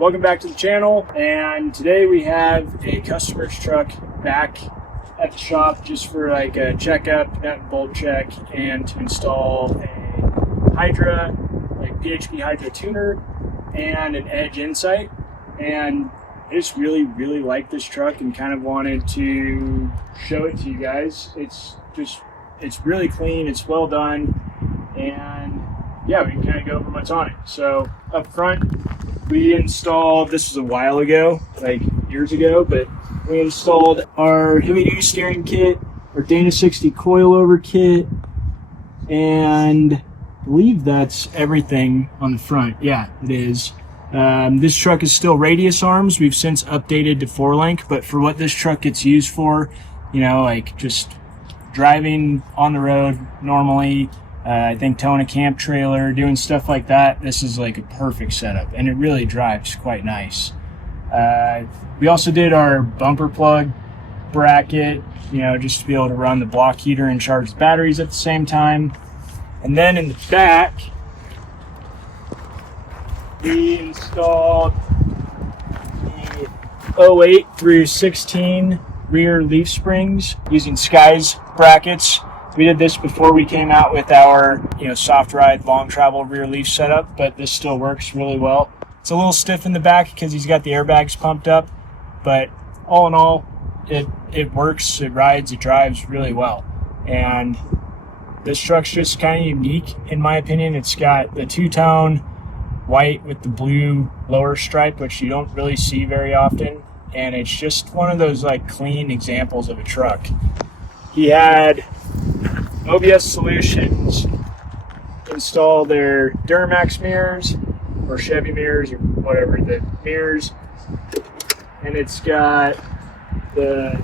Welcome back to the channel, and today we have a customer's truck back at the shop just for like a checkup, nut and bolt check, and to install a Hydra, like PHP Hydra tuner and an Edge Insight. And I just really like this truck and kind of wanted to show it to you guys. It's really clean, it's well done, and yeah, we can kind of go over what's on it. So up front, we installed, this was a while ago, like years ago, but we installed our heavy duty steering kit, our Dana 60 coilover kit, and I believe that's everything on the front. Yeah, it is. This truck is still radius arms. We've since updated to 4-link, but for what this truck gets used for, you know, like just driving on the road normally, I think towing a camp trailer, doing stuff like that, this is like a perfect setup, and it really drives quite nice. We also did our bumper plug bracket, you know, just to be able to run the block heater and charge the batteries at the same time. And then in the back, we installed the 08 through 16 rear leaf springs using Sky's brackets. We did this before we came out with our, you know, soft ride long travel rear leaf setup, but this still works really well. It's a little stiff in the back because he's got the airbags pumped up, but all in all, it works, it rides, it drives really well. And this truck's just kind of unique in my opinion. It's got the two-tone white with the blue lower stripe, which you don't really see very often, and it's just one of those like clean examples of a truck. He had OBS Solutions install their Duramax mirrors or Chevy mirrors or whatever, the mirrors, and it's got the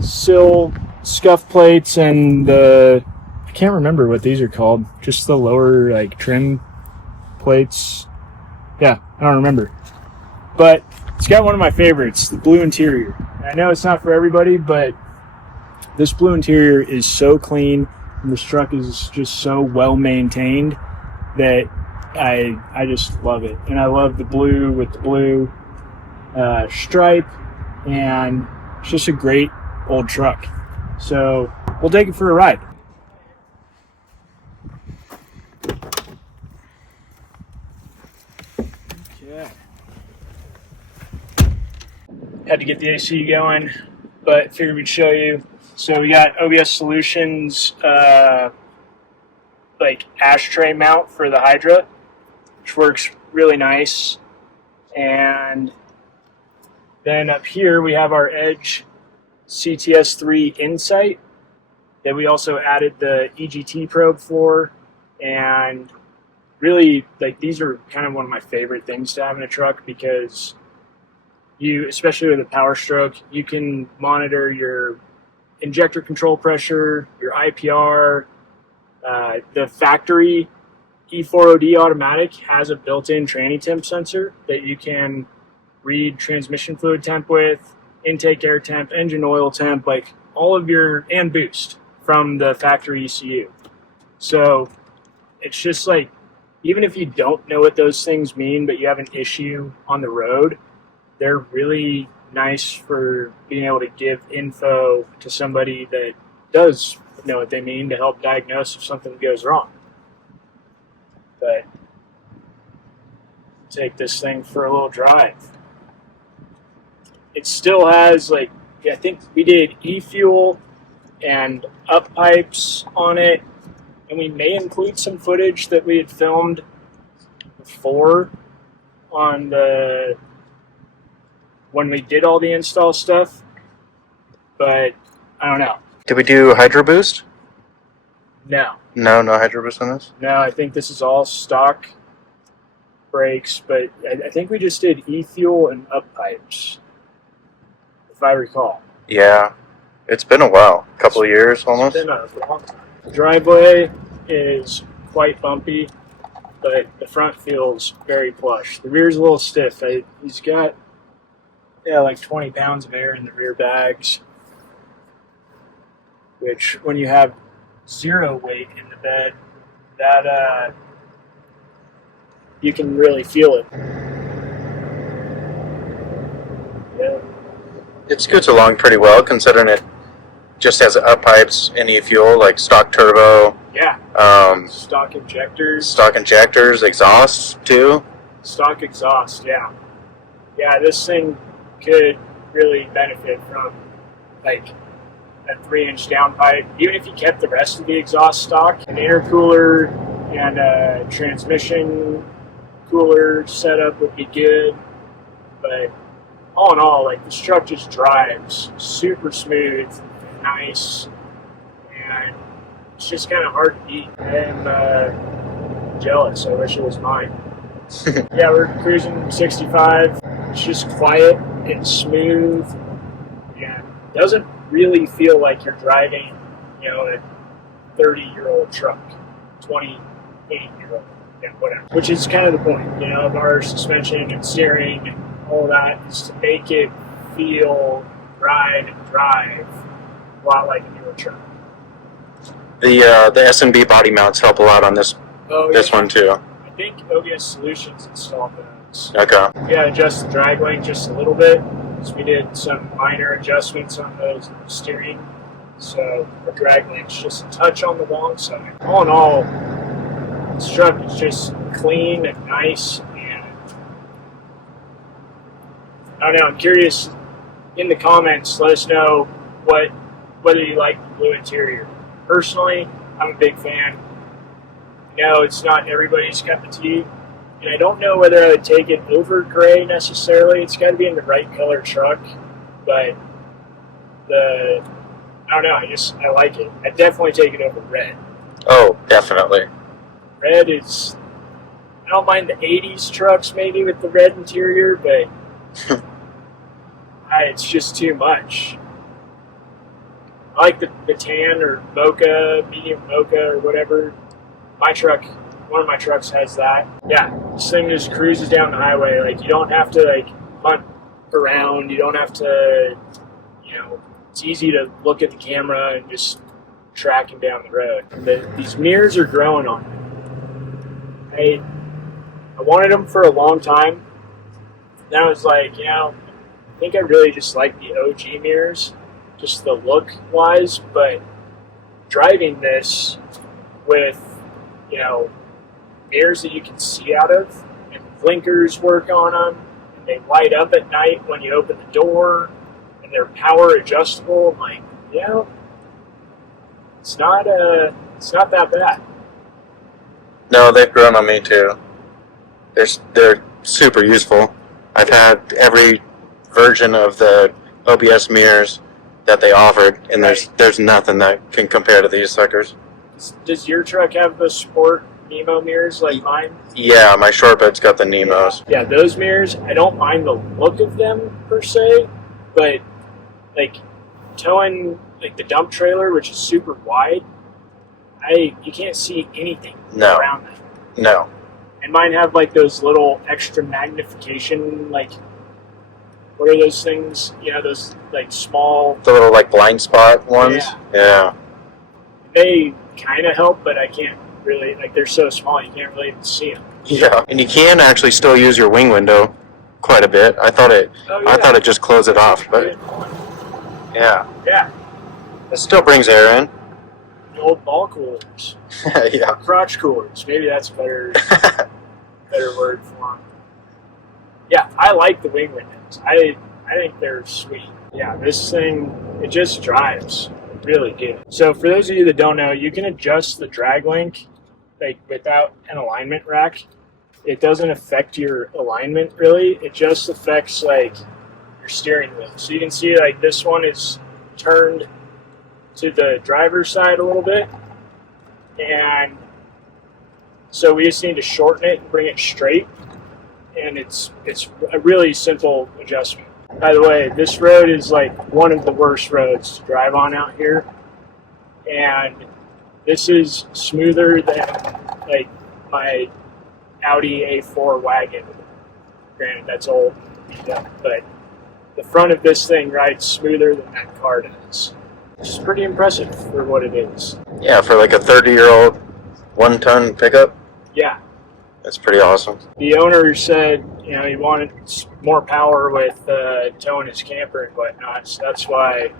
sill scuff plates and the, I can't remember what these are called, just the lower like trim plates. Yeah, I don't remember, but it's got one of my favorites, the blue interior. I know it's not for everybody, but this blue interior is so clean, and this truck is just so well maintained that I just love it. And I love the blue with the blue stripe, and it's just a great old truck. So we'll take it for a ride. Okay. Had to get the AC going, but figured we'd show you. So we got OBS Solutions like ashtray mount for the Hydra, which works really nice. And then up here we have our Edge CTS3 Insight that we also added the EGT probe for. And really, like, these are kind of one of my favorite things to have in a truck, because you, especially with a Powerstroke, you can monitor your injector control pressure, your IPR. The factory E4OD automatic has a built-in tranny temp sensor that you can read transmission fluid temp with, intake air temp, engine oil temp, like all of your, and boost from the factory ECU. So it's just like, even if you don't know what those things mean, but you have an issue on the road, they're really nice for being able to give info to somebody that does know what they mean, to help diagnose if something goes wrong. But take this thing for a little drive. It still has, like, I think we did e-fuel and up pipes on it, and we may include some footage that we had filmed before on the, when we did all the install stuff, but I don't know. Did we do Hydro Boost? No. No Hydro Boost on this? No, I think this is all stock brakes, but I think we just did e-fuel and up pipes, if I recall. Yeah, it's been a while, a couple of years almost. It's been a long time. The driveway is quite bumpy, but the front feels very plush. The rear's a little stiff. He's got, yeah, like 20 pounds of air in the rear bags, which when you have zero weight in the bed, that you can really feel it. It scoots along pretty well, considering it just has up pipes, any fuel, like stock turbo. Yeah. Um, Stock injectors. Stock injectors, exhaust too. Stock exhaust, yeah. Yeah, this thing could really benefit from like a 3-inch downpipe. Even if you kept the rest of the exhaust stock, an intercooler and a transmission cooler setup would be good. But all in all, like this truck just drives super smooth, nice, and it's just kind of hard to beat. I'm jealous. I wish it was mine. Yeah, we're cruising 65. It's just quiet and smooth, and doesn't really feel like you're driving, a 30-year-old truck, 28-year-old, whatever. Which is kind of the point, of our suspension and steering and all that, is to make it feel, ride, and drive a lot like a newer truck. The S&B body mounts help a lot on this one too. I think OBS Solutions installed those. Okay. Yeah, adjust the drag length just a little bit. So we did some minor adjustments on those steering. So the drag length's just a touch on the long side. All in all, this truck is just clean and nice. And I don't know, I'm curious, in the comments, let us know whether you like the blue interior. Personally, I'm a big fan. It's not everybody's cup of tea, and I don't know whether I would take it over gray necessarily. It's got to be in the right color truck, but I don't know, I like it. I'd definitely take it over red. Oh, definitely. Red is, I don't mind the 80s trucks maybe with the red interior, but it's just too much. I like the tan or mocha, medium mocha or whatever. One of my trucks has that. Yeah, this thing just cruises down the highway. Like, you don't have to hunt around. You don't have to, it's easy to look at the camera and just track him down the road. These mirrors are growing on me. I wanted them for a long time. Then I was like, I think I really just like the OG mirrors, just the look wise, but driving this with mirrors that you can see out of, and blinkers work on them, and they light up at night when you open the door, and they're power adjustable. I'm like, it's not that bad. No, they've grown on me too. They're super useful. I've had every version of the OBS mirrors that they offered, and there's nothing that can compare to these suckers. Does your truck have the sport Nemo mirrors like mine? Yeah, my shortbed's got the Nemos. Yeah, those mirrors, I don't mind the look of them per se, but towing the dump trailer, which is super wide, you can't see anything around that. No. And mine have those little extra magnification, what are those things? Those small, the little blind spot ones. Yeah. They kind of help, but I can't really, they're so small you can't really even see them. Yeah, and you can actually still use your wing window quite a bit. I thought it just closed it off, but yeah, it still brings air in. The old ball coolers. Yeah, crotch coolers. Maybe that's a better word for them. Yeah, I like the wing windows. I think they're sweet. Yeah, this thing, it just drives really good. So for those of you that don't know, you can adjust the drag length without an alignment rack. It doesn't affect your alignment really. It just affects your steering wheel. So you can see this one is turned to the driver's side a little bit, and so we just need to shorten it and bring it straight, and it's a really simple adjustment. By the way, this road is one of the worst roads to drive on out here, and this is smoother than my Audi A4 wagon. Granted, that's old, but the front of this thing rides smoother than that car does, which is pretty impressive for what it is. Yeah, for a 30-year-old 1-ton pickup. Yeah, It's pretty awesome. The owner said, you know, he wanted more power with towing his camper and whatnot, so that's why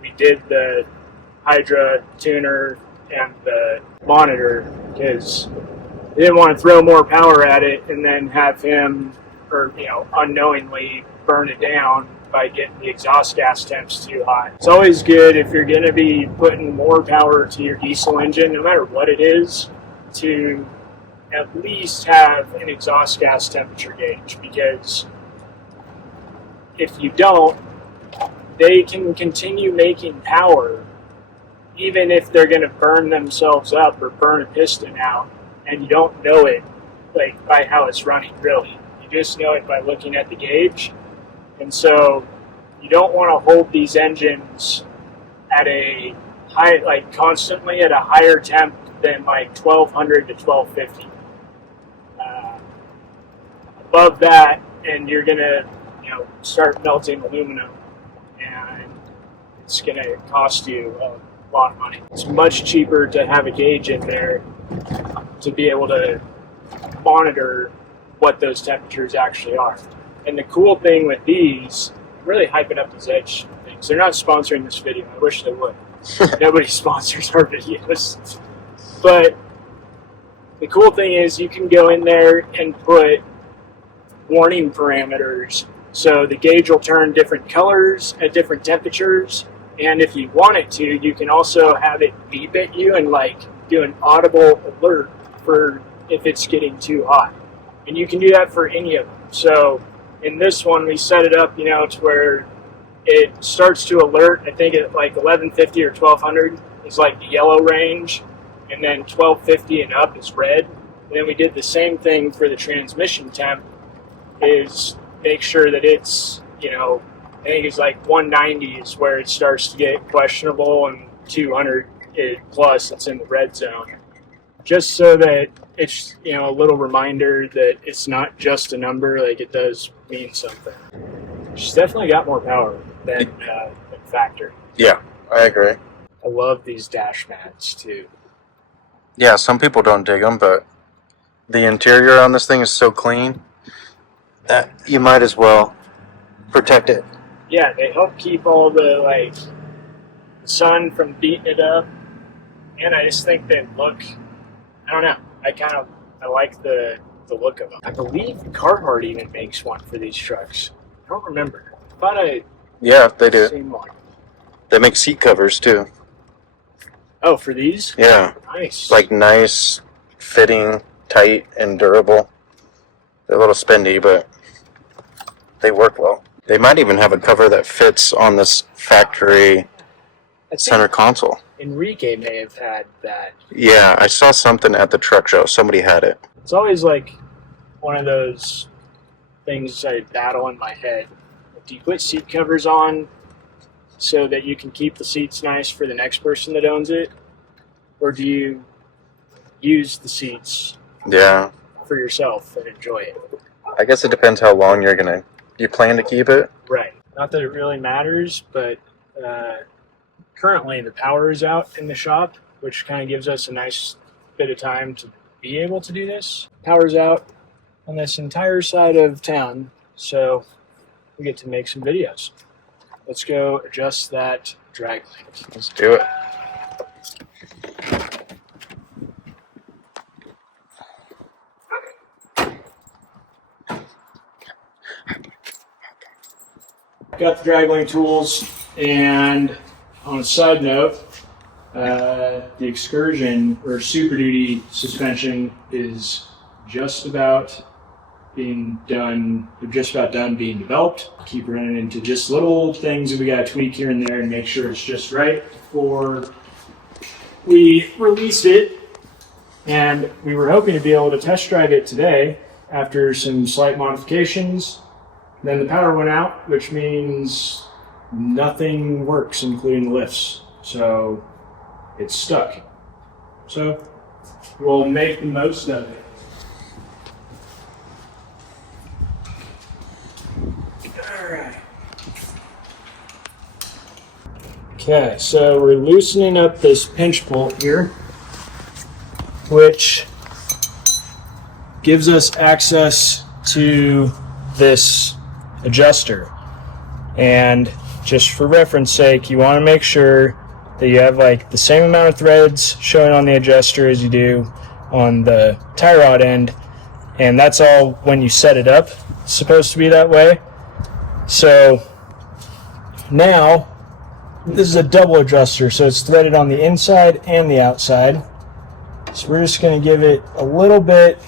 we did the Hydra tuner and the monitor, because we didn't want to throw more power at it and then have him, or, you know, unknowingly burn it down by getting the exhaust gas temps too high. It's always good if you're going to be putting more power to your diesel engine, no matter what it is, to at least have an exhaust gas temperature gauge, because if you don't, they can continue making power even if they're going to burn themselves up or burn a piston out, and you don't know it like by how it's running, really. You just know it by looking at the gauge. And so you don't want to hold these engines at a high, like constantly at a higher temp than like 1200 to 1250. Above that, and you're gonna, you know, start melting aluminum, and it's gonna cost you a lot of money. It's much cheaper to have a gauge in there to be able to monitor what those temperatures actually are. And the cool thing with these, really hyping up these edge things. They're not sponsoring this video. I wish they would. Nobody sponsors our videos. But the cool thing is you can go in there and put warning parameters. So the gauge will turn different colors at different temperatures. And if you want it to, you can also have it beep at you and like do an audible alert for if it's getting too hot. And you can do that for any of them. So in this one, we set it up, you know, to where it starts to alert, I think at like 1150 or 1200 is like the yellow range, and then 1250 and up is red. And then we did the same thing for the transmission temp, is make sure that it's, you know, I think it's like 190 is where it starts to get questionable, and 200 plus it's in the red zone. Just so that it's, you know, a little reminder that it's not just a number, like it does mean something. She's definitely got more power than factory. Yeah, I agree. I love these dash mats too. Yeah, some people don't dig them, but the interior on this thing is so clean that you might as well protect it. Yeah, they help keep all the, like, the sun from beating it up. And I just think they look, I don't know, I like the look of them. I believe Carhartt even makes one for these trucks. I don't remember. I thought Yeah, they do. seen one. They make seat covers too. Oh, for these? Yeah. Nice. Like nice, fitting, tight, and durable. They're a little spendy, but they work well. They might even have a cover that fits on this factory center console. Enrique may have had that. Yeah, I saw something at the truck show. Somebody had it. It's always like one of those things I battle in my head. Do you put seat covers on so that you can keep the seats nice for the next person that owns it? Or do you use the seats for yourself and enjoy it? I guess it depends how long you plan to keep it. Right. Not that it really matters, but currently the power is out in the shop, which kind of gives us a nice bit of time to be able to do this. Power's out on this entire side of town, so we get to make some videos. Let's go adjust that drag link. Let's do it. Got the drag link tools, and on a side note, the Excursion or Super Duty suspension is just about being done. They're just about done being developed. Keep running into just little things that we got to tweak here and there and make sure it's just right before we release it. And we were hoping to be able to test drive it today after some slight modifications. Then the power went out, which means nothing works, including the lifts. So it's stuck. So we'll make the most of it. All right. Okay, so we're loosening up this pinch bolt here, which gives us access to this adjuster. And just for reference sake, you want to make sure that you have like the same amount of threads showing on the adjuster as you do on the tie rod end, and that's all when you set it up. It's supposed to be that way. So now this is a double adjuster, so it's threaded on the inside and the outside. So we're just going to give it a little bit,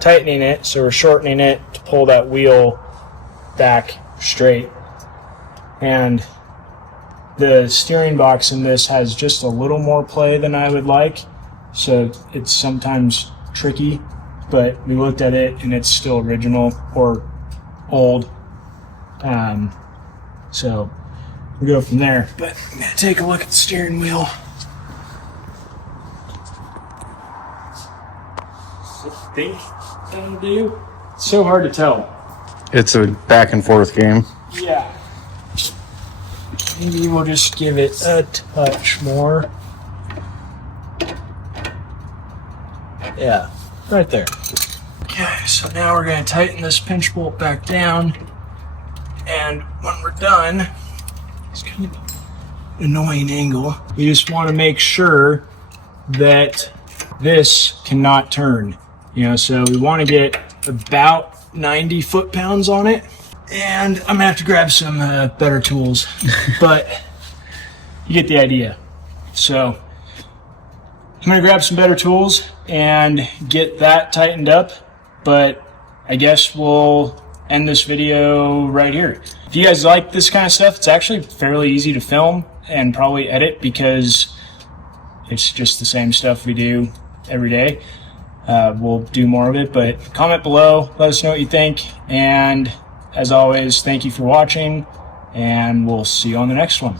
tightening it, so we're shortening it to pull that wheel back straight. And the steering box in this has just a little more play than I would like, so it's sometimes tricky, but we looked at it and it's still original or old. So we'll go from there. But I'm going to take a look at the steering wheel. I think that'll do. It's so hard to tell. It's a back and forth game. Yeah. Maybe we'll just give it a touch more. Yeah, right there. Okay, so now we're going to tighten this pinch bolt back down. And when we're done, it's kind of an annoying angle. You just want to make sure that this cannot turn. So we want to get about 90 foot-pounds on it. And I'm gonna have to grab some better tools, but you get the idea. So I'm gonna grab some better tools and get that tightened up, but I guess we'll end this video right here. If you guys like this kind of stuff, it's actually fairly easy to film and probably edit because it's just the same stuff we do every day. We'll do more of it, but comment below, let us know what you think, and as always, thank you for watching, and we'll see you on the next one.